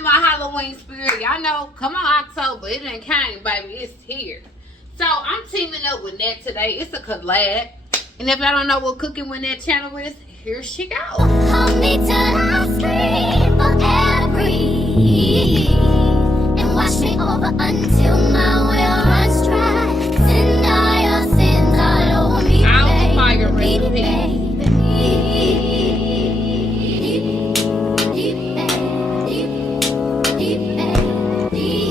in my Halloween spirit. Y'all know, come on October. It ain't came, baby. It's here. So I'm teaming up with Nat today. It's a collab. And if y'all don't know what Cooking with Nat channel is, here she goes. Hold me till I scream for every and wash me over until my will runs dry. Send all your sins all over me, I'll fire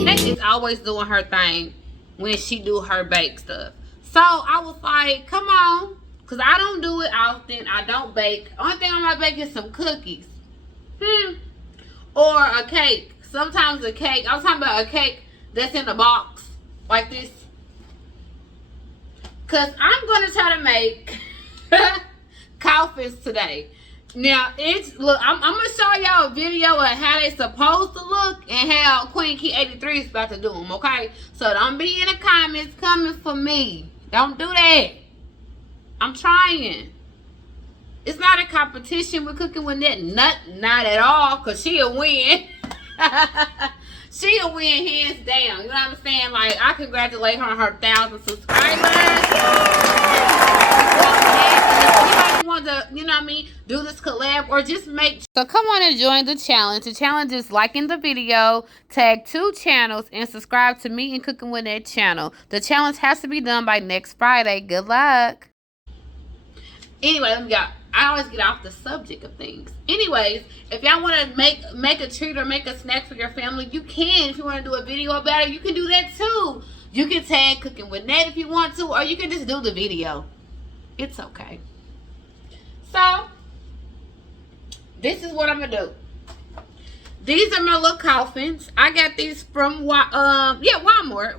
Nat is always doing her thing when she do her bake stuff. So I was like, come on. Because I don't do it often. I don't bake. Only thing I might bake is some cookies. Or a cake. Sometimes a cake. I'm talking about a cake that's in a box. Like this. Because I'm going to try to make coffins today. Now, look, I'm going to show y'all a video of how they supposed to look and how Queen Key 83 is about to do them, okay? So don't be in the comments coming for me. Don't do that. I'm trying. It's not a competition with Cooking with Nat. Not at all, because she'll win. She'll win hands down. You know what I'm saying? Like, I congratulate her on her 1,000 subscribers. If anybody wants to, you know what I mean, do this collab or just make... So come on and join the challenge. The challenge is liking the video, tag 2 channels, and subscribe to me and Cooking with Nat channel. The challenge has to be done by next Friday. Good luck. Anyway, let me go. I always get off the subject of things. Anyways, if y'all want to make a treat or make a snack for your family, you can. If you want to do a video about it, you can do that too. You can tag Cooking with Nat if you want to, or you can just do the video. It's okay. So, this is what I'm going to do. These are my little coffins. I got these from Walmart.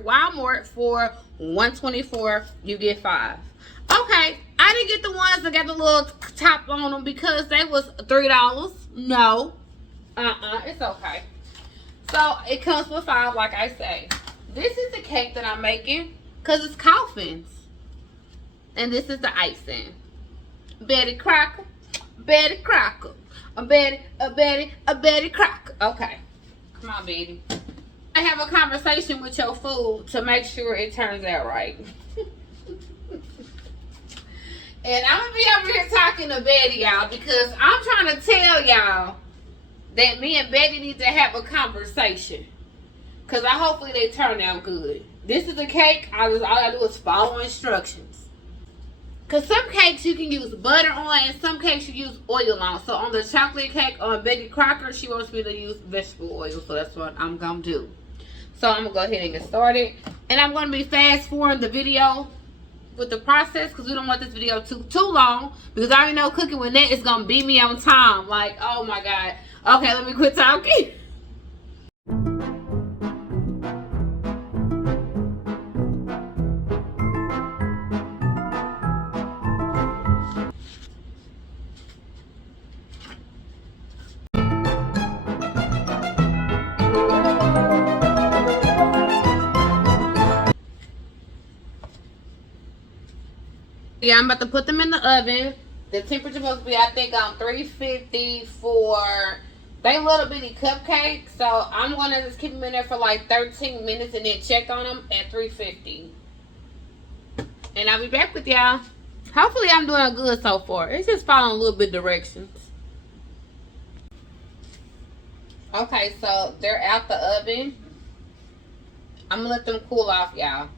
Walmart for $124. You get 5. Okay, I didn't get the ones that got the little top on them because they was $3. No. It's okay. So, it comes with 5, like I say. This is the cake that I'm making because it's coffins. And this is the icing. Betty Crocker. Betty Crocker. A Betty Crocker. Okay. Come on, Betty. I have a conversation with your food to make sure it turns out right. And I'm going to be over here talking to Betty, y'all, because I'm trying to tell y'all that me and Betty need to have a conversation. Because hopefully they turn out good. This is a cake. All I do is follow instructions. Because some cakes you can use butter on and some cakes you use oil on. So on the chocolate cake on Betty Crocker, she wants me to use vegetable oil. So that's what I'm going to do. So I'm going to go ahead and get started. And I'm going to be fast forwarding the video with the process because we don't want this video too long, because I already know Cooking with Nat is gonna beat me on time. Like, oh my god. Okay, let me quit talking. Yeah, I'm about to put them in the oven. The temperature supposed to be, I think, on 350 for they little bitty cupcakes. So I'm gonna just keep them in there for like 13 minutes and then check on them at 350. And I'll be back with y'all. Hopefully I'm doing good so far. It's just following a little bit directions. Okay, so they're out the oven. I'm gonna let them cool off, y'all.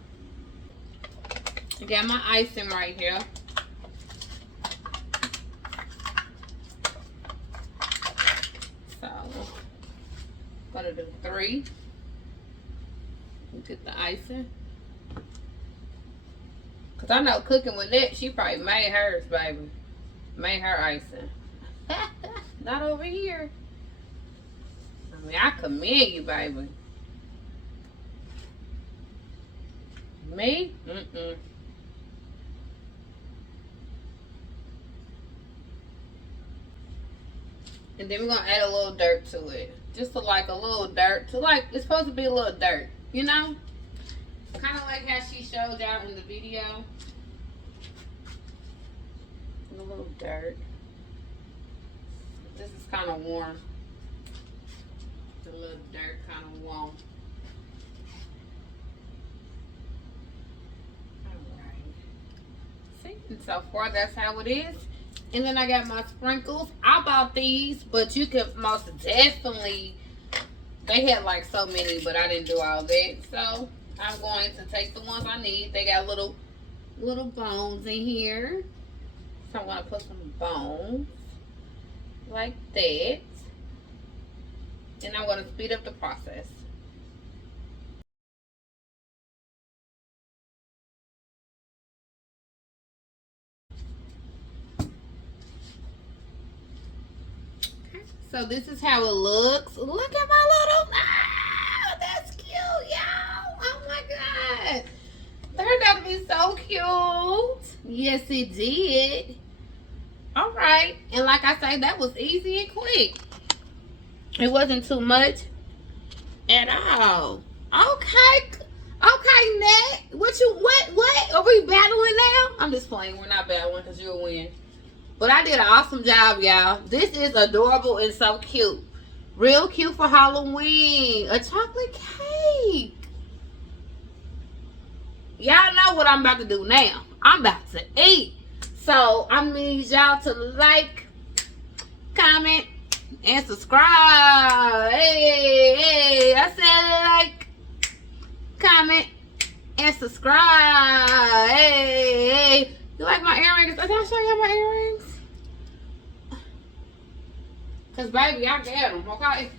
I got my icing right here. So, gonna do 3. Get the icing. Cause I know Cooking with Nat, she probably made hers, baby. Made her icing. Not over here. I mean, I commend you, baby. Me? Mm-mm. And then we're gonna add a little dirt to it. Just to like a little dirt. To like, it's supposed to be a little dirt, you know? Kind of like how she showed y'all in the video. A little dirt. This is kind of warm. The little dirt kind of won't. See, and so far that's how it is. And then I got my sprinkles. I bought these, but you could most definitely, they had like so many, but I didn't do all that. So I'm going to take the ones I need. They got little bones in here. So I'm gonna put some bones like that. And I'm gonna speed up the process. So this is how it looks. Look at my little, that's cute, y'all. Oh my God. Turned out to be so cute. Yes, it did. All right. And like I say, that was easy and quick. It wasn't too much at all. Okay. Okay, Nat. What? Are we battling now? I'm just playing. We're not battling because you'll win. But I did an awesome job, y'all. This is adorable and so cute. Real cute for Halloween. A chocolate cake. Y'all know what I'm about to do now. I'm about to eat. So I need y'all to like, comment, and subscribe. Hey, I said like, comment, and subscribe. Hey. You like my earrings? Did I show you my earrings? Because, baby, I got them, okay?